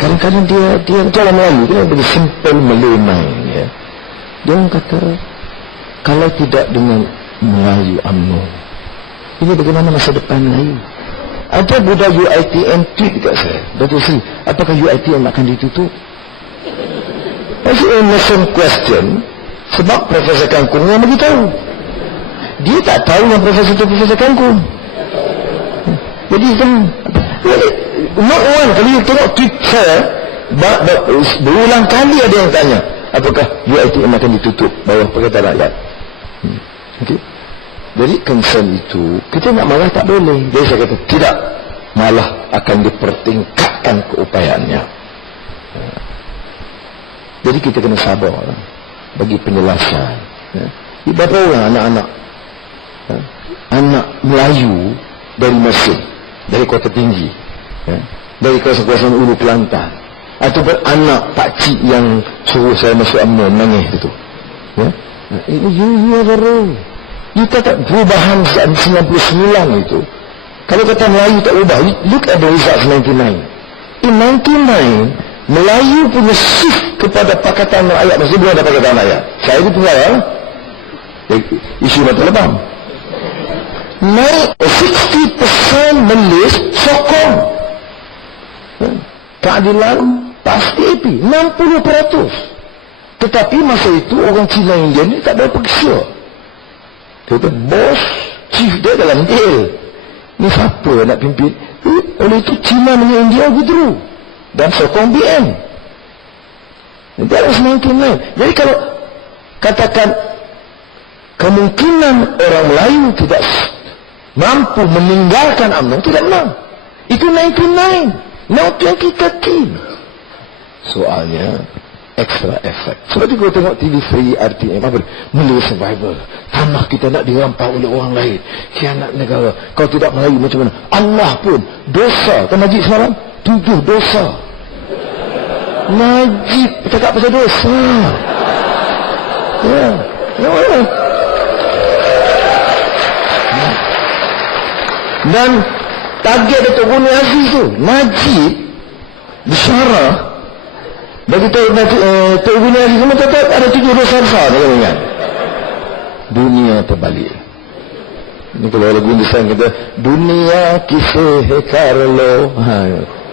Kadang-kadang dia dalam Melayu dia lebih simple melemai ya. Dia kata kalau tidak dengan Melayu UMNO, ini bagaimana masa depan Melayu? Ada budak UiTM tweet dekat saya, Dato' Sri, apakah UiTM akan ditutup? That's an innocent question. Sebab Profesor Kangkung yang beritahu. Dia tak tahu yang Profesor itu Profesor Kangkung. Jadi not one, kalau you tengok tweet saya, berulang kali ada yang tanya, apakah UiTM akan ditutup bawah Pakatan Rakyat? Okay. Jadi concern itu kita nak marah tak boleh. Jadi saya kata tidak, malah akan dipertingkatkan keupayaannya. Jadi kita kena sabar bagi penjelasan. Berapa orang anak-anak anak Melayu dari Mesir, dari Kota Tinggi, dari kawasan-kawasan Ulu Kelantan, ataupun anak pakcik yang suruh saya masuk UMNO nangis itu. Ini you are wrong. You tak perubahan 99 itu. Kalau kata Melayu tak ubah, look at the results 99. In 99, Melayu punya shift kepada Pakatan Rakyat. Maksudnya belum ada Pakatan Rakyat. Saya itu pengawal isu mata lebam. Naik 60% melis sokong keadilan pasti AP 60%. Tetapi masa itu orang Cina India ni tak ada perksia. Kata bos chief dia dalam jail. Ni siapa nak pimpin? Oleh itu Cina dengan India withdraw dan sokong BN. That was 99. Jadi kalau katakan kemungkinan orang Melayu tidak mampu meninggalkan UMNO, tidak menang. Itu 99. Now 2013. Soalnya extra effect. Sebab itu kalau tengok TV3 RTM apa? Melalui survival. Tanah kita nak dirampas oleh orang lain. Khianat negara. Kalau tidak Melayu macam mana? Allah pun dosa. Kan Najib semalam? 7 dosa. Najib cakap pasal dosa. Ya. Dan target Datuk Buni Aziz tu, Najib bersyarah bagi Datuk Buni Aziz semua tetap ada 7 dosa besar. Ingat, dunia terbalik. Ini kalau lagu Hindustan kata dunia kisah Carlo,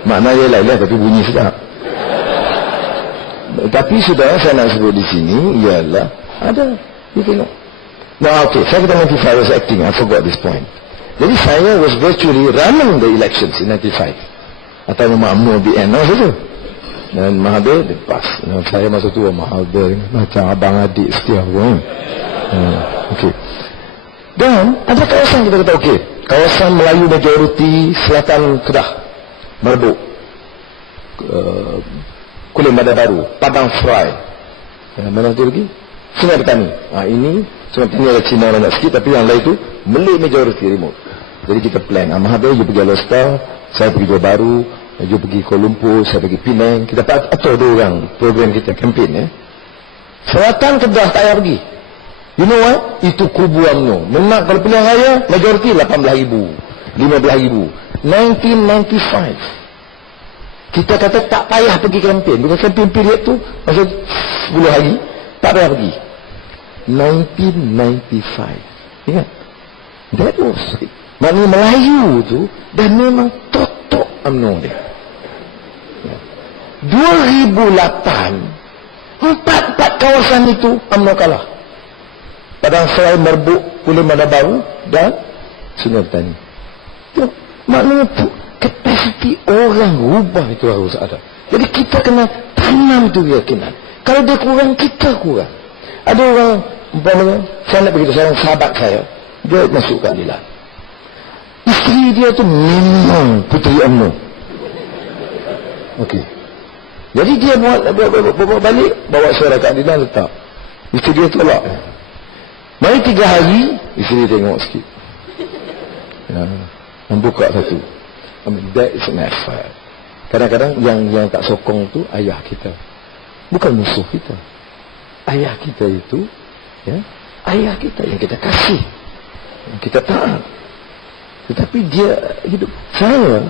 maknanya lain tapi bunyi sedap. Tapi sudah saya nak sebut di sini ialah ada, you tengok. Nah, okay, saya kata 95 was acting, I forgot this point. Jadi saya was virtually running the elections in 95. Atau nama UMNO BN, saja. Dan Mahathir lepas. Saya masa tu Mahathir macam abang adik setiap orang. Okay. Dan ada kawasan kita kata okey, kawasan Melayu majoriti Selatan Kedah, Merbuk, Kulim Bandar Baru, Padang Fry. Mana tu lagi? Sungai Petani. Ini Sungai Petani ada Cina banyak sikit, tapi yang lain tu Malay majoriti remote. Jadi kita plan. Mahathir you pergi Alor, saya pergi Johor Bahru, you pergi Kuala Lumpur, saya pergi Penang. Kita atur 2 orang program kita campaign. Selatan Kedah tak payah pergi. You know what? Itu kubu UMNO. Menang kalau pilihan raya majoriti 18,000, 15,000. 1995 kita kata tak payah pergi campaign. Bukan campaign period tu masa 10 hari tak payah pergi. 1995. Ingat? That was it. Maknanya Melayu tu dan memang totok UMNO dia. 2008 empat kawasan itu UMNO kalah. Padang Serai, Merbuk, Kulim Bandar Baru dan Sungai Petani. Maknanya kapasiti orang rubah itu harus ada. Jadi kita kena tanam itu keyakinan. Kalau dia kurang, kita kurang. Ada orang, umpamanya, saya nak beritahu seorang sahabat saya, dia masuk keadilan. Isteri dia tu memang puteri UMNO. Okey. Jadi dia bawa balik, bawa suara keadilan letak. Isteri dia tolak. Mari 3 hari, isteri tengok sikit. Membuka satu. I mean, that is an effort. Kadang-kadang yang tak sokong tu ayah kita. Bukan musuh kita. Ayah kita itu, ayah kita yang kita kasih. Yang kita taat. Tetapi dia hidup. Saya,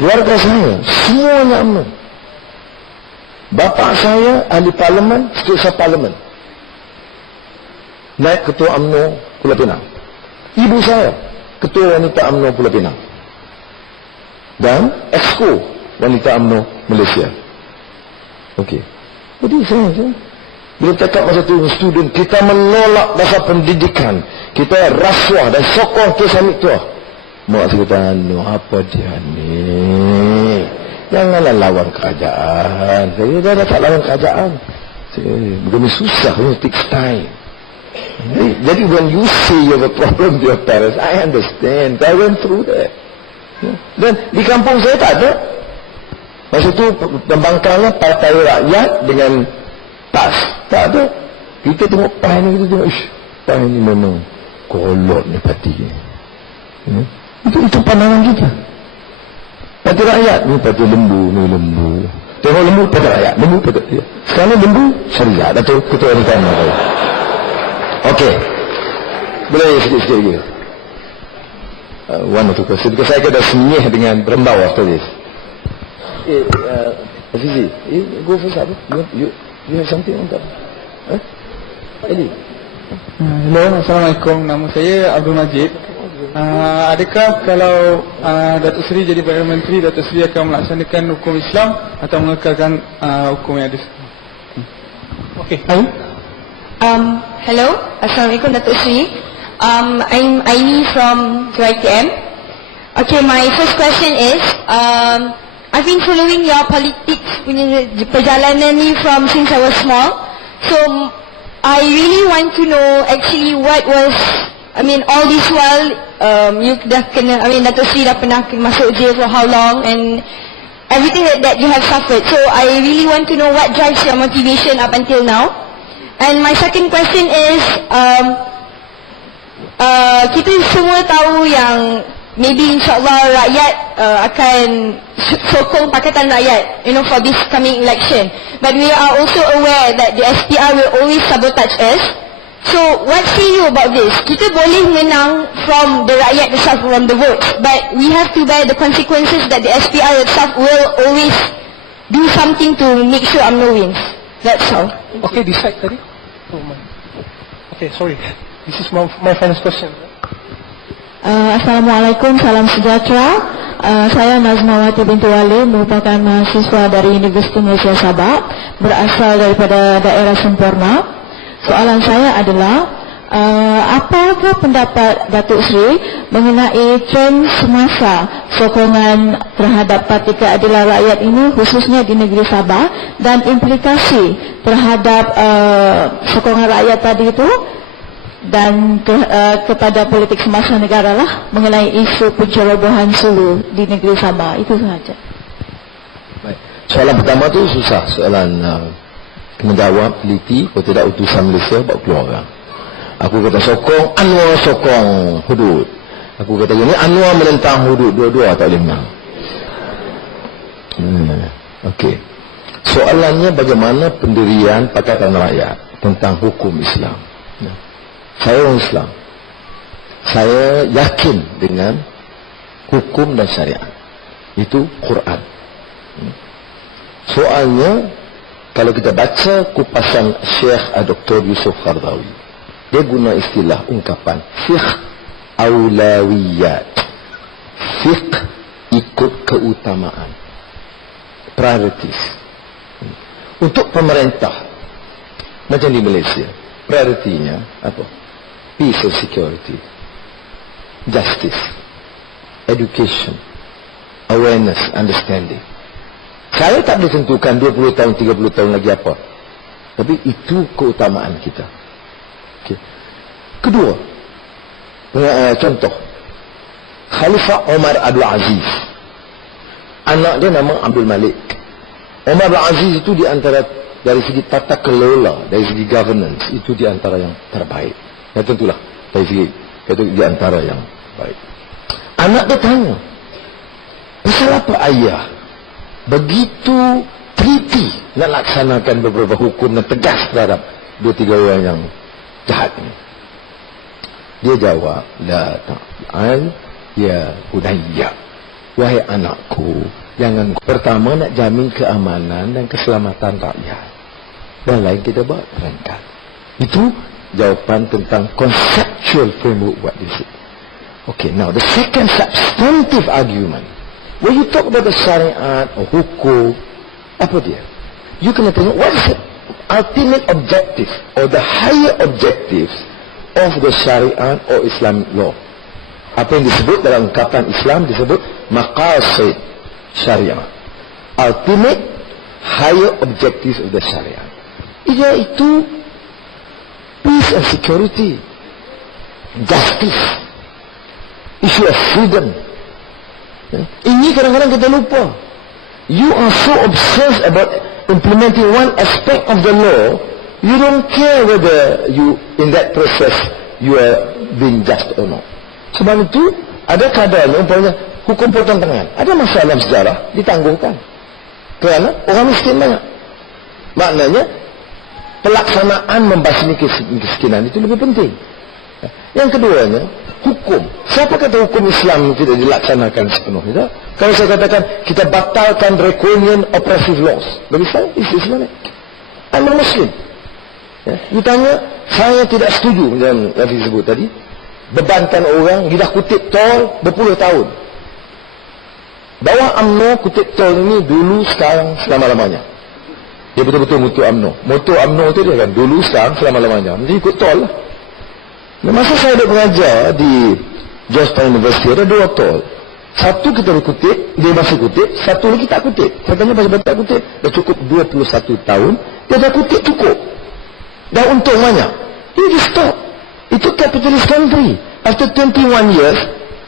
Keluarga saya semuanya UMNO. Bapa saya ahli parlimen, setiausaha parlimen, naik ketua UMNO Pulau Pinang. Ibu saya ketua wanita UMNO Pulau Pinang dan exco wanita UMNO Malaysia. Okey. Jadi saya bila cakap masa tu student, kita menolak dasar pendidikan, kita rasuah dan sokong kesan itu. Mak saya kata, apa dia ni? Janganlah lawan kerajaan. Saya dah tak lawan kerajaan. Begini susah, it takes time. Jadi when you say you have a problem with your parents, I understand. I went through that. Dan di kampung saya tak ada. Masa tu pembangkangnya Partai Rakyat dengan PAS. Tak ada. Kita tengok PAS ni, kita tengok, PAS ni memang kolot ni parti ni. Itu pandangan kita. Parti Rakyat ni parti lembu, ni lembu. Tengok lembu Parti Rakyat, lembu Parti Rakyat. Sekarang lembu Syariah, Datuk Ketua Rintang. Okey. Boleh sikit-sikit lagi. One or two question. Because saya kena senyih dengan berembau after this. Azizi, go first apa? You have something on top? Eli? Hello, Assalamualaikum. Nama saya Abdul Majid. Adakah kalau Datuk Seri jadi Perdana Menteri, Datuk Seri akan melaksanakan hukum Islam atau mengekalkan hukum yang ada? Okey. Hello, Assalamualaikum Datuk Seri. I'm Aini from QITM. Okay, my first question is, I've been following your politics punya perjalanan ni from since I was small. So I really want to know actually what was, all this while you dah kena, Datuk Seri dah pernah masuk jail for how long and everything that you have suffered. So I really want to know what drives your motivation up until now. And my second question is, kita semua tahu yang maybe insyaAllah rakyat akan sokong Pakatan Rakyat, for this coming election. But we are also aware that the SPR will always sabotage us. So what say you about this? Kita boleh menang from the rakyat itself, from the votes, but we have to bear the consequences that the SPR itself will always do something to make sure UMNO wins. That's all. Okay, decide tadi. Okay, sorry. This is my final question. Assalamualaikum, salam sejahtera. Saya Nazmawati binti Wali, merupakan mahasiswa dari Universiti Malaysia Sabah, berasal daripada daerah Semporna. Soalan saya adalah, apakah pendapat Datuk Seri mengenai trend semasa sokongan terhadap Parti Keadilan Rakyat ini, khususnya di negeri Sabah, dan implikasi terhadap sokongan rakyat tadi itu dan kepada politik semasa negara lah, mengenai isu pencerobohan Sulu di negeri Sabah. Itu sahaja. Baik. Soalan pertama tu susah. Soalan kena jawab teliti. Kalau tidak utusan Malaysia bawa keluar orang. Aku kata sokong Anwar, sokong hudud. Aku kata ini Anwar menentang hudud. Dua-dua tak boleh menang. Okey. Soalannya bagaimana pendirian Pakatan Rakyat tentang hukum Islam. Saya orang Islam. Saya yakin dengan hukum dan syariat. Itu Quran. Soalnya, kalau kita baca kupasan Syekh Dr. Yusuf Qaradawi, dia guna istilah ungkapan fiqh aulawiyat. Fiqh ikut keutamaan. Priorities. Untuk pemerintah, macam di Malaysia, prioritinya apa? Peace and security, justice, education, awareness, understanding. Saya tak boleh tentukan 20 tahun, 30 tahun lagi apa. Tapi itu keutamaan kita. Okay. Kedua, contoh, Khalifah Omar Abdul Aziz. Anak dia nama Abdul Malik. Omar Abdul Aziz itu di antara, dari segi tata kelola, dari segi governance, itu di antara yang terbaik. Ya tentulah, dari segi itu di antara yang baik. Anak dia tanya, pasal apa ayah begitu teliti nak laksanakan beberapa hukum dan tegas terhadap 2-3 orang yang jahat ini? Dia jawab, la ta'al ya bunayya, Wahai anakku, jangan pertama nak jamin keamanan dan keselamatan rakyat. Dan lain kita buat perangkat. Itu jawapan tentang conceptual framework buat di situ. Okay, now the second substantive argument. When you talk about the syariat or hukum, apa dia? You kena tengok what is the ultimate objective or the higher objectives of the syariat or Islamic law. Apa yang disebut dalam ungkapan Islam disebut maqasid syariah. Ultimate higher objectives of the syariah. Iaitu peace and security, justice, issue of freedom. Ini kadang-kadang kita lupa. You are so obsessed about implementing one aspect of the law, you don't care whether you in that process you are being just or not. Sebab itu ada keadaan umpamanya hukum potong tangan. Ada masalah dalam sejarah ditangguhkan kerana orang miskin banyak. Maknanya pelaksanaan membasmi kemiskinan itu lebih penting. Yang keduanya, hukum. Siapa kata hukum Islam tidak dilaksanakan sepenuhnya? Kalau saya katakan kita batalkan draconian oppressive laws, bagi saya Islam. I'm a Muslim. Ditanya, saya tidak setuju dengan yang disebut tadi. Bebankan orang, dia dah kutip tol berpuluh tahun. Bawa UMNO kutip tol ini dulu, sekarang, selama-lamanya. Dia betul-betul motor UMNO. Motor UMNO itu dia kan, dulu, sekarang, selama-lamanya. Jadi ikut tol lah. Masa saya ada mengajar di Georgetown University, ada 2 tol. Satu kita kutip, dia masih kutip, satu lagi tak kutip. Saya tanya pasal tak kutip, dah cukup 21 tahun, dia dah kutip cukup. Dah untung banyak. Dia stop. Itu capitalist country. After 21 years,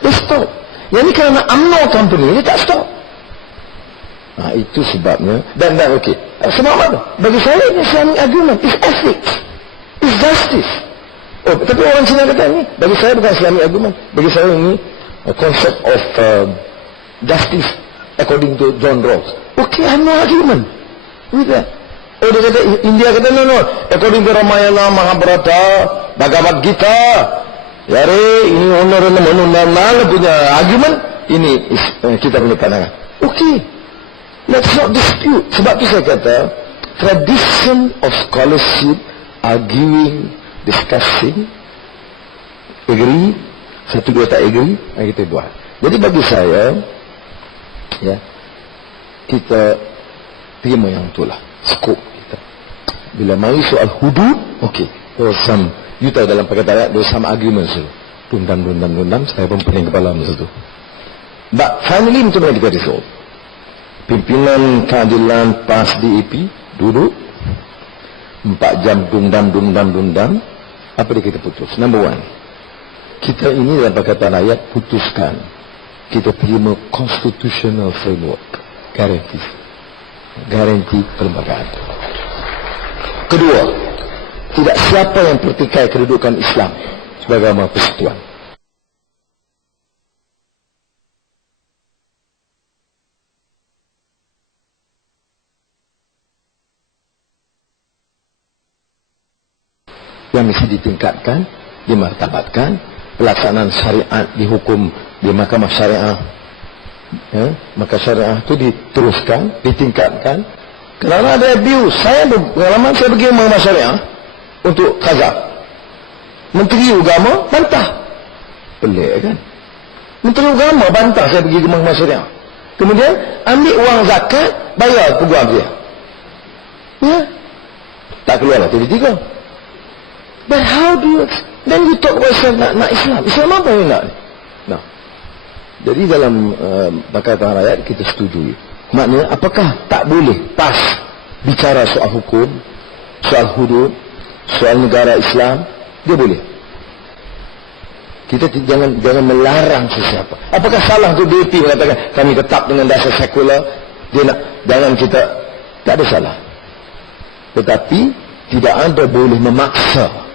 they stop. Yang ni kerana UMNO company, dia tak stop. Itu sebabnya. Dan okey. Sebab apa? Bagi saya, ini Islamic argument. It's ethics. It's justice. Oh, tapi orang Cina kata ni, bagi saya bukan Islamic argument. Bagi saya ini a concept of justice according to John Rawls. Okay, I have no argument with that. Oh, dia kata, India kata no. According to Ramayana, Mahabharata, Bhagavad Gita, yare, ini honor punya argument, ini kita punya pandangan. Okay, let's not dispute. Sebab tu saya kata, tradition of scholarship, arguing, discussing, agree, 1-2 tak agree, kita buat. Jadi bagi saya, ya, kita terima yang itulah skop kita. Bila mari soal hudud, okey, you tahu dalam perkataan ayat, there's some arguments tu. Dundam, saya pun pening kepala masa tu. But finally, macam mana kita resolve? Pimpinan keadilan PAS DAP duduk 4 jam dundam. Apa dia kita putus? Number 1, kita ini dalam perkataan ayat putuskan kita terima constitutional framework, garanti perlembagaan. Kedua, tidak siapa yang pertikai kedudukan Islam sebagai agama persekutuan. Yang mesti ditingkatkan, dimartabatkan, pelaksanaan syariat dihukum di mahkamah syariah. Maka syariah itu diteruskan, ditingkatkan. Kerana ada abuse, saya berpengalaman, saya pergi mahkamah syariah untuk khazab. Menteri Agama bantah. Pelik kan? Menteri Agama bantah saya pergi ke mahkamah syariah. Kemudian ambil uang zakat, bayar peguam dia. Ya, tak keluarlah TV3. But how do you, then you talk about Islam, nak Islam. Islam apa yang nak? Nah, jadi dalam perkataan rakyat kita setujui. Maknanya apakah tak boleh PAS bicara soal hukum, soal hudud, soal negara Islam? Dia boleh. Kita jangan melarang sesiapa. Apakah salah untuk DAP mengatakan kami tetap dengan dasar sekular? Dia nak, jangan kita, tak ada salah. Tetapi tidak ada boleh memaksa.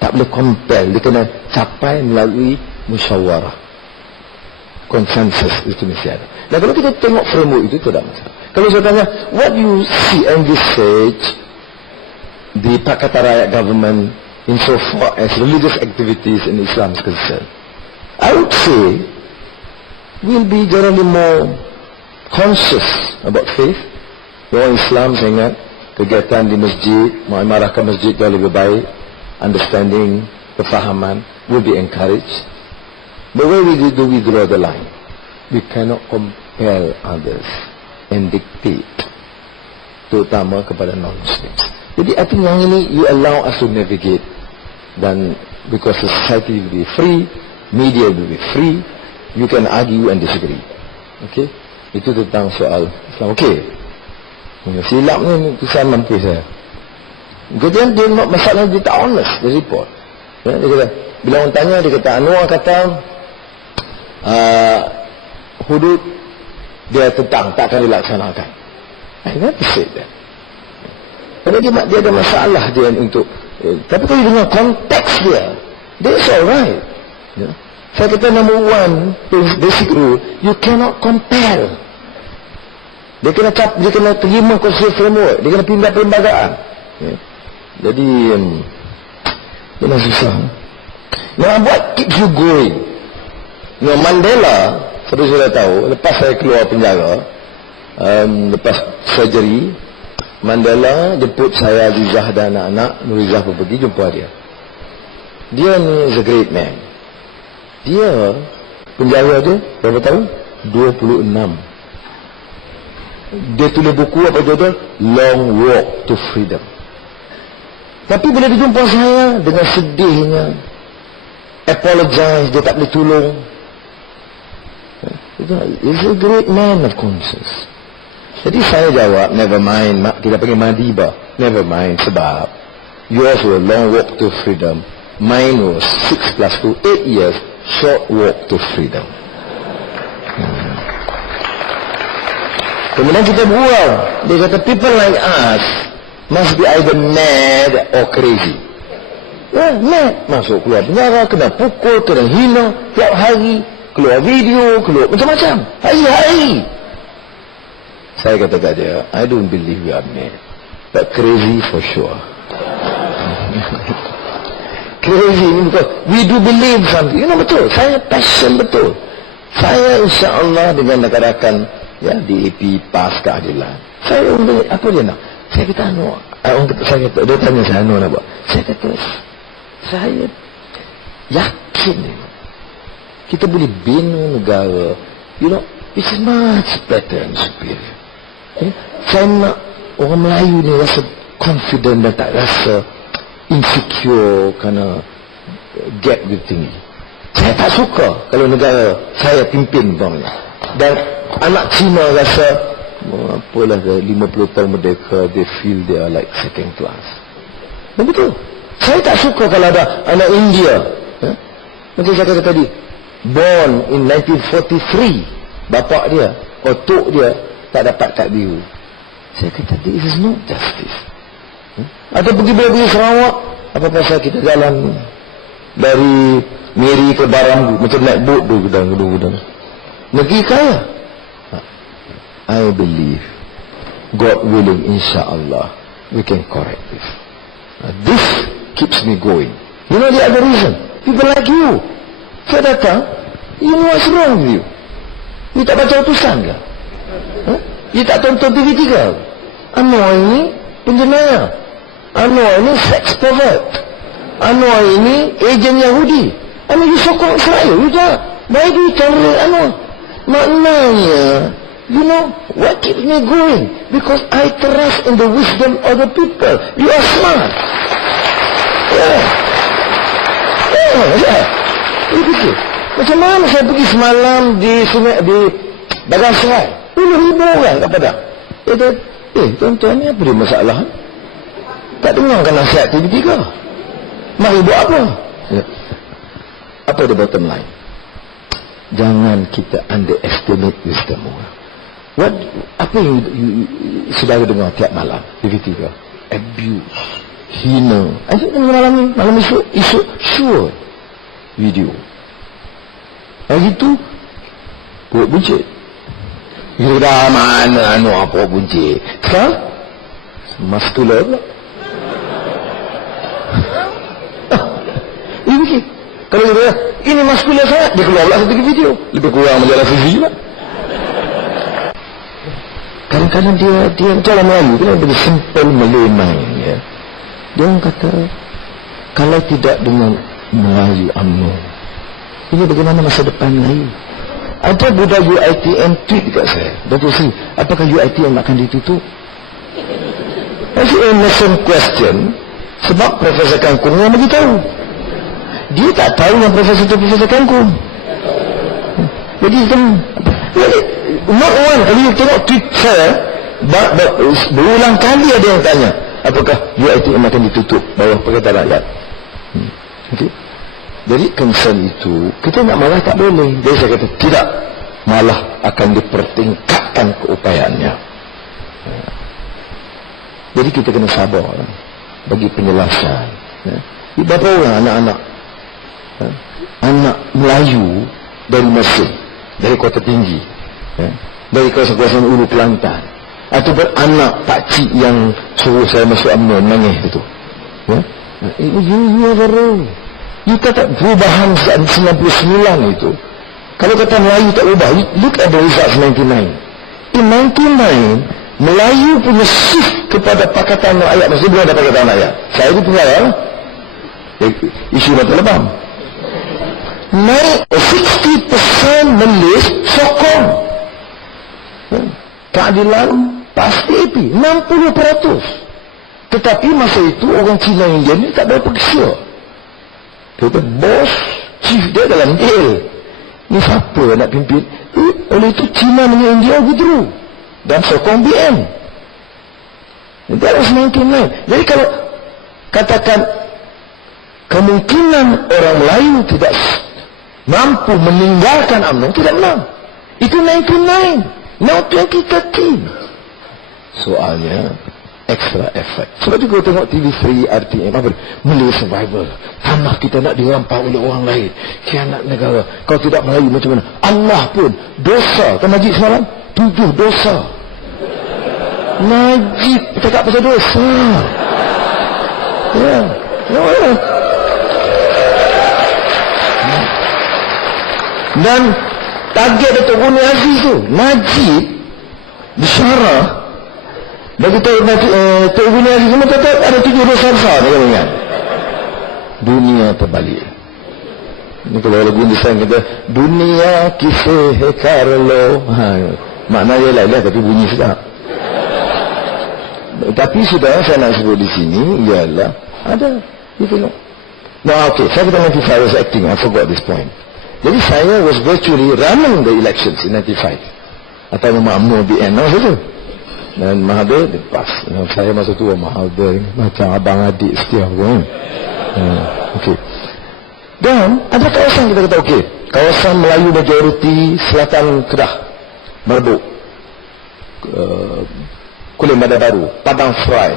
Tak boleh compel. Dia kena capai melalui musyawarah, konsensus. Itu mesti ada. Dan kalau kita tengok framework itu tidak masalah. Kalau saya tanya, what you see envisage the Pakatan Rakyat government insofar as religious activities in Islam is concerned, I would say will be generally more conscious about faith. Orang Islam, saya ingat, kegiatan di masjid, mengamalkan masjid jauh lebih baik, understanding, kefahaman, will be encouraged. But where do we draw the line? We cannot compel others and dictate, terutama kepada non-Muslims. Jadi I think yang ini, you allow us to navigate, dan because society will be free, media will be free, you can argue and disagree. Okay? Itu tentang soal Islam. Okay. Silap ni kesan mampu saya. Kemudian dia masalah dia tak honest, dia report. Ya, dia kata, bila orang tanya, dia kata Anwar kata hudud dia tentang tak akan dilaksanakan. I never said that. Kerana dia ada masalah dia untuk tapi kalau dengan konteks dia, that's alright. Ya. Saya kata number one basic rule, you cannot compare. Dia kena terima konstitusi framework, dia kena pindah perlembagaan. Ya. Jadi memang susah. Now what keeps you going? Now Mandela, seperti saya tahu, lepas saya keluar penjara, lepas surgery, Mandela jemput saya, Azizah dan anak-anak, Nurizah pun pergi jumpa dia. Dia ni is a great man. Dia penjara dia berapa tahun? 26. Dia tulis buku apa judul? Long Walk to Freedom. Tapi bila dia jumpa saya dengan sedihnya, apologize, dia tak boleh tolong. He's a great man of conscience. Jadi saya jawab, never mind, kita panggil Madiba, never mind, sebab yours was long walk to freedom, mine was 6 plus 2, 8 years, short walk to freedom. Kemudian kita buang, dia kata people like us must be either mad or crazy. Mad, masuk keluar penjara, kena pukul, kena hina tiap hari, keluar video, keluar macam-macam, hari-hari. Saya kata kat dia, I don't believe we are mad, but crazy for sure. Crazy because we do believe something. You know, betul, saya passion betul. Saya insya-Allah dengan rakan-rakan ya DAP PAS keadilan. Saya apa dia nak? Saya kata saya kata, dia tanya saya nak buat. Saya kata saya yakin kita boleh bina negara, you know, which is much better and superior. Saya nak orang Melayu ni rasa confident dan tak rasa insecure kerana gap dia tinggi. Saya tak suka kalau negara saya pimpin umpamanya, dan anak Cina rasa apalah 50 tahun merdeka, they feel they are like second class. Betul. Saya tak suka kalau ada anak India, macam saya kata tadi, born in 1943, bapak dia, otok dia tak dapat kad biru. Saya kata, this is not justice. Ada pergi Sarawak, apa pasal kita jalan dari Miri ke Barambu, macam naik boat tu, gudang. Negeri kaya. I believe, God willing, insya-Allah, we can correct this. This keeps me going. You know the other reason? People like you. Saya datang, you know what's wrong with you? You tak baca utusan ke? You tak tonton TV3? Anwar ini penjenayah. Anwar ini sex pervert. Anwar ini ejen Yahudi. Anwar you sokong Israel. You tak. Why do you tolerate Anwar? Maknanya, you know, what keeps me going? Because I trust in the wisdom of the people. You are smart. Yeah. Begitu. Macam mana saya pergi semalam di sungai, di Bagan Serai, 10,000 orang kat Padang. Dia kata, tuan-tuan ni apa dia masalah? Tak dengarkan nasihat TV3. Mari buat apa? Ya. Apa the bottom line? Jangan kita underestimate wisdom orang. Apa yang saudara dengar tiap malam TV3? Abuse, hina. Malam esok sure video. Hari itu buat buncit. Dah mana apa buncit. Sekarang maskular pula. Ini kalau dia ini maskulin sangat, dia keluar pula satu video, lebih kurang menjalan sisi lah. Kadang-kadang dia jalan Melayu tu lebih simple Malay mind, ya. Dia orang kata, kalau tidak dengan Melayu UMNO, ini bagaimana masa depan Melayu? Ada budak UiTM tweet dekat saya, Dato' Sri, apakah UiTM akan ditutup? That's an innocent question. Sebab Profesor Kangkung yang beritahu. Dia tak tahu yang Profesor itu Profesor Kangkung. Jadi not one, kalau you tengok tweet saya, berulang kali ada yang tanya, apakah UiTM akan ditutup bawah Pakatan Rakyat? Okay. Jadi concern itu, kita nak marah tak boleh. Jadi saya kata, tidak, malah akan dipertingkatkan keupayaannya. Jadi kita kena sabar bagi penjelasan. Berapa orang anak-anak anak Melayu dari Mesir, dari Kota Tinggi, dari kawasan-kawasan Ulu Kelantan, ataupun anak pakcik yang suruh saya masuk UMNO nangis itu, you baru you kata perubahan 99 itu. Kalau kata Melayu tak ubah, look at the results 99. In 99 Melayu punya shift kepada Pakatan Rakyat. Maksudnya belum ada Pakatan Rakyat. Saya itu pengawal isu mata lebam. Naik 60% menulis sokong keadilan pasti AP 60%. Tetapi masa itu orang Cina India ni tak berapa kesial. Dia kata bos chief dia dalam jail. Ni siapa nak pimpin? Oleh itu Cina dengan India withdraw dan sokong BN. That was 99. Jadi kalau katakan kemungkinan orang Melayu tidak mampu meninggalkan UMNO, tidak menang. Itu 99. Now 2013. Soalnya extra effort. Sebab tu kita tengok TV3, RTM, apa? Malay survival. Tanah kita nak dirampas oleh orang lain. Khianat negara. Kalau tidak Melayu macam mana? Allah pun dosa. Kan Najib semalam? 7 dosa. Najib cakap pasal dosa. Ya. Ya. Dan target Datuk Guni Aziz tu, Najib bisyarah bagi Datuk Guni Aziz semua kata ada 7 dosa besar. Dia ingat dunia terbalik. Ini kalau lagu Hindustan kata dunia kisah Carlo, maknanya lain-lain tapi bunyi sedap. Tapi sudah saya nak sebut di sini ialah ada, you tengok. Nah, okay, saya kata 95 I was acting, I forgot this point. Jadi saya was virtually running the elections in 95. Atau UMNO BN masa tu. Dan Mahathir lepas. Saya masa tu Mahathir macam abang adik setia kan. Okay. Dan ada kawasan kita kata okey, kawasan Melayu majoriti Selatan Kedah, Merbuk, Kulim Bandar Baru, Padang Fry,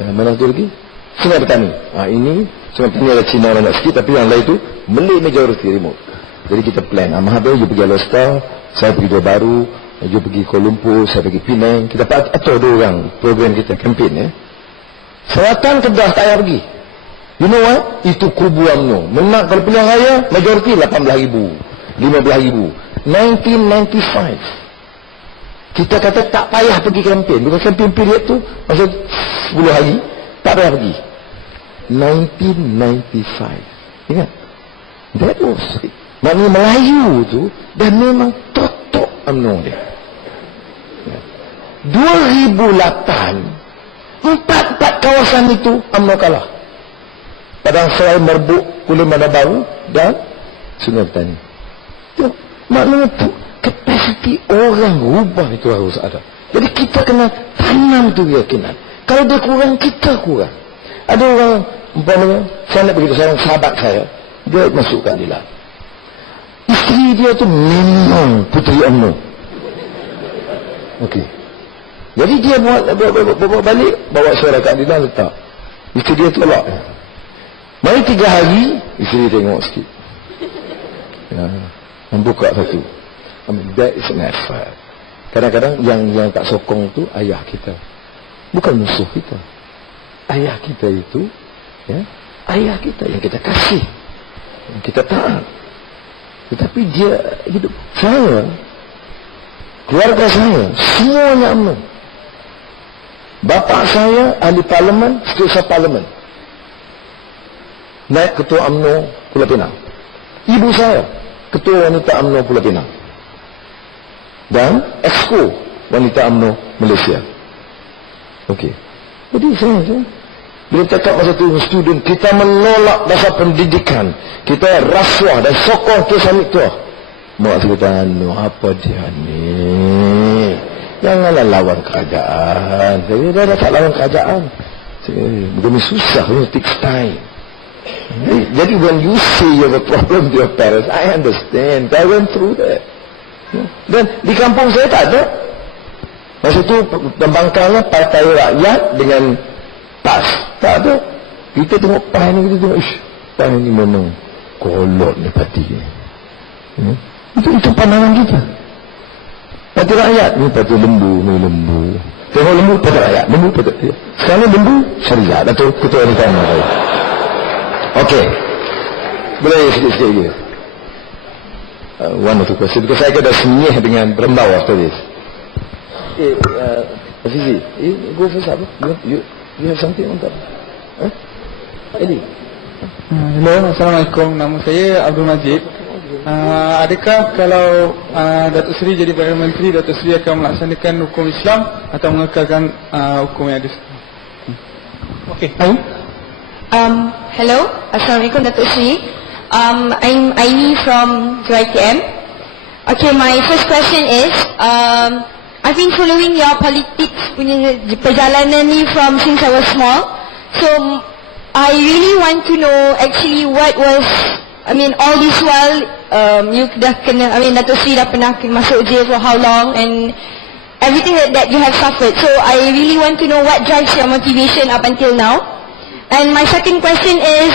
mana tu lagi? Sungai Petani. Ini Sungai Petani ada Cina banyak sikit, tapi yang lain tu Malay majoriti remote. Jadi kita plan. Mahathir you pergi Alostar, saya pergi Johor Bahru, you pergi Kuala Lumpur, saya pergi Penang. Kita atur 2 orang program kita campaign. Selatan Kedah tak payah pergi. You know what? Itu kubu UMNO. Menang kalau pilihan raya majoriti 18,000, 15,000. 1995. Kita kata tak payah pergi campaign. Bukan campaign period tu masa 10 hari tak payah pergi. 1995. Ingat? That was it. Maknanya Melayu tu dah memang totok UMNO dia. 2008 empat kawasan itu UMNO kalah. Padang Serai, Merbuk, Kulim Bandar Baru dan Sungai Petani. Tu maknanya tu kapasiti orang rubah itu harus ada. Jadi kita kena tanam tu keyakinan. Kalau dia kurang, kita kurang. Ada orang umpamanya, saya nak beritahu seorang sahabat saya, dia masuk keadilan. Isteri dia tu memang puteri UMNO. Okey. Jadi dia bawa balik, bawa suara keadilan letak. Isteri dia tolak. Mari 3 hari, isteri tengok sikit. Membuka satu. I mean, that is an effort. Kadang-kadang yang tak sokong tu ayah kita. Bukan musuh kita. Ayah kita itu, ayah kita yang kita kasih. kita taat. Tetapi dia hidup. Saya, keluarga saya, semuanya UMNO. Bapa saya ahli parlimen, setiausaha parlimen, naik ketua UMNO Pulau Pinang. Ibu saya ketua wanita UMNO Pulau Pinang dan exco wanita UMNO Malaysia. Okey. Jadi saya bila cakap masa tu student, kita menolak dasar pendidikan, kita rasuah dan sokong kes ambil tuah. Mak saya kata, apa dia ni? Janganlah lawan kerajaan. Saya dah tak lawan kerajaan. Begini susah, it takes time. Jadi when you say you have a problem with your parents, I understand. I went through that. Dan di kampung saya tak ada. Masa tu pembangkangnya Partai Rakyat dengan PAS. Tak ada. Kita tengok PAS ni, kita tengok, PAS ni memang kolot ni parti ni. Itu pandangan kita. Parti Rakyat ni parti lembu, ni lembu. Tengok lembu, Parti Rakyat. Lembu, Parti Rakyat. Sekarang lembu, Syariah. Datuk Ketua Wanita UMNO. Okey. Boleh sikit-sikit lagi. One or two question. Because saya kena senyih dengan berembau after this. Fizi, go first apa? You have something on top? Eli? Hello, Assalamualaikum. Nama saya Abdul Majid. Adakah kalau Datuk Seri jadi Perdana Menteri, Datuk Seri akan melaksanakan hukum Islam atau mengekalkan hukum yang ada? Okey. Hello, Assalamualaikum Datuk Seri. I'm Aini from JITM. Okay, my first question is, I've been following your politics punya perjalanan ni from since I was small. So I really want to know actually what was, I mean all this while you dah kena, I mean Datuk Seri dah pernah masuk jail for how long and everything that you have suffered. So I really want to know what drives your motivation up until now. And my second question is,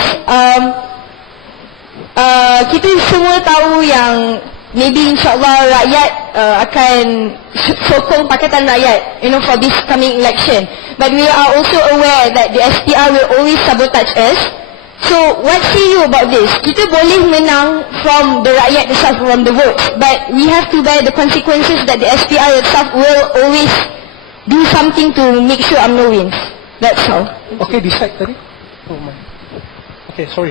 kita semua tahu yang maybe insyaAllah rakyat akan sokong Pakatan Rakyat, for this coming election. But we are also aware that the SPR will always sabotage us. So what say you about this? Kita boleh menang from the rakyat itself, from the votes, but we have to bear the consequences that the SPR itself will always do something to make sure UMNO wins. That's all. Okay, decide tadi. Oh my. Okay, sorry.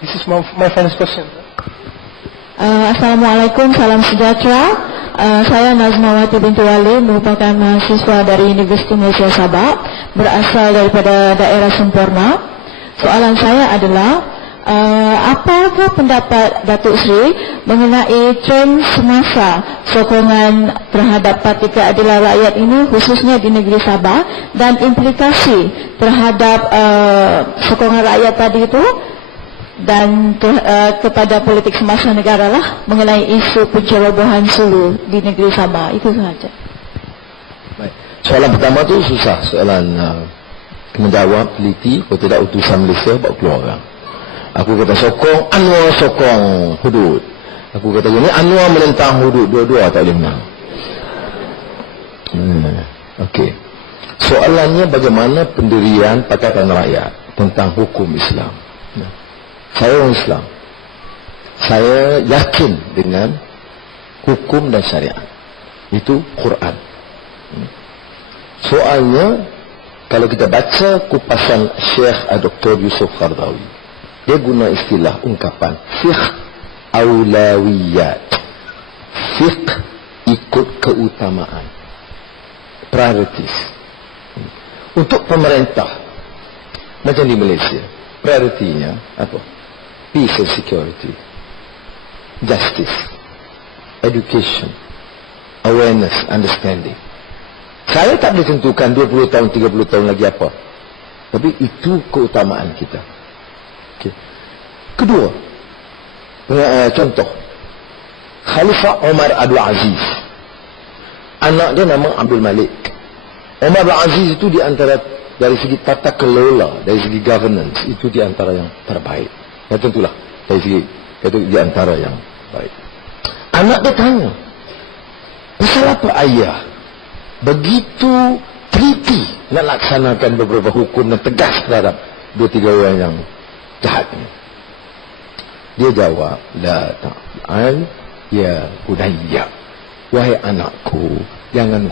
This is my final question. Assalamualaikum, salam sejahtera. Saya Nazmawati binti Wali, merupakan mahasiswa dari Universiti Malaysia Sabah, berasal daripada daerah Semporna. Soalan saya adalah, apakah pendapat Datuk Seri mengenai trend semasa sokongan terhadap Parti Keadilan Rakyat ini, khususnya di negeri Sabah, dan implikasi terhadap sokongan rakyat tadi itu dan kepada politik semasa negara lah, mengenai isu pencerobohan Sulu di negeri Sabah. Itu sahaja. Baik. Soalan pertama tu susah. Soalan kena jawab teliti. Kalau tidak utusan Malaysia bawa keluar orang. Aku kata sokong Anwar, sokong hudud. Aku kata ini Anwar menentang hudud. Dua-dua tak boleh menang. Okey. Soalannya bagaimana pendirian Pakatan Rakyat tentang hukum Islam. Saya orang Islam. Saya yakin dengan hukum dan syariat. Itu Quran. Soalnya, kalau kita baca kupasan Syekh Dr. Yusuf Qaradawi, dia guna istilah ungkapan fiqh aulawiyat. Fiqh ikut keutamaan. Priorities. Untuk pemerintah, macam di Malaysia, prioritinya apa? Peace and security, justice, education, awareness, understanding. Saya tak boleh tentukan 20 tahun, 30 tahun lagi apa. Tapi itu keutamaan kita. Okay. Kedua, contoh, Khalifah Omar Abdul Aziz. Anak dia nama Abdul Malik. Omar Abdul Aziz itu di antara, dari segi tata kelola, dari segi governance, itu di antara yang terbaik. Ya tentulah, dari segi itu di antara yang baik. Anak dia tanya, pasal apa ayah begitu teliti nak laksanakan beberapa hukum dan tegas terhadap 2-3 orang yang jahat ini? Dia jawab, la ta'al ya bunayya, wahai anakku, jangan